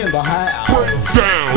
in the house.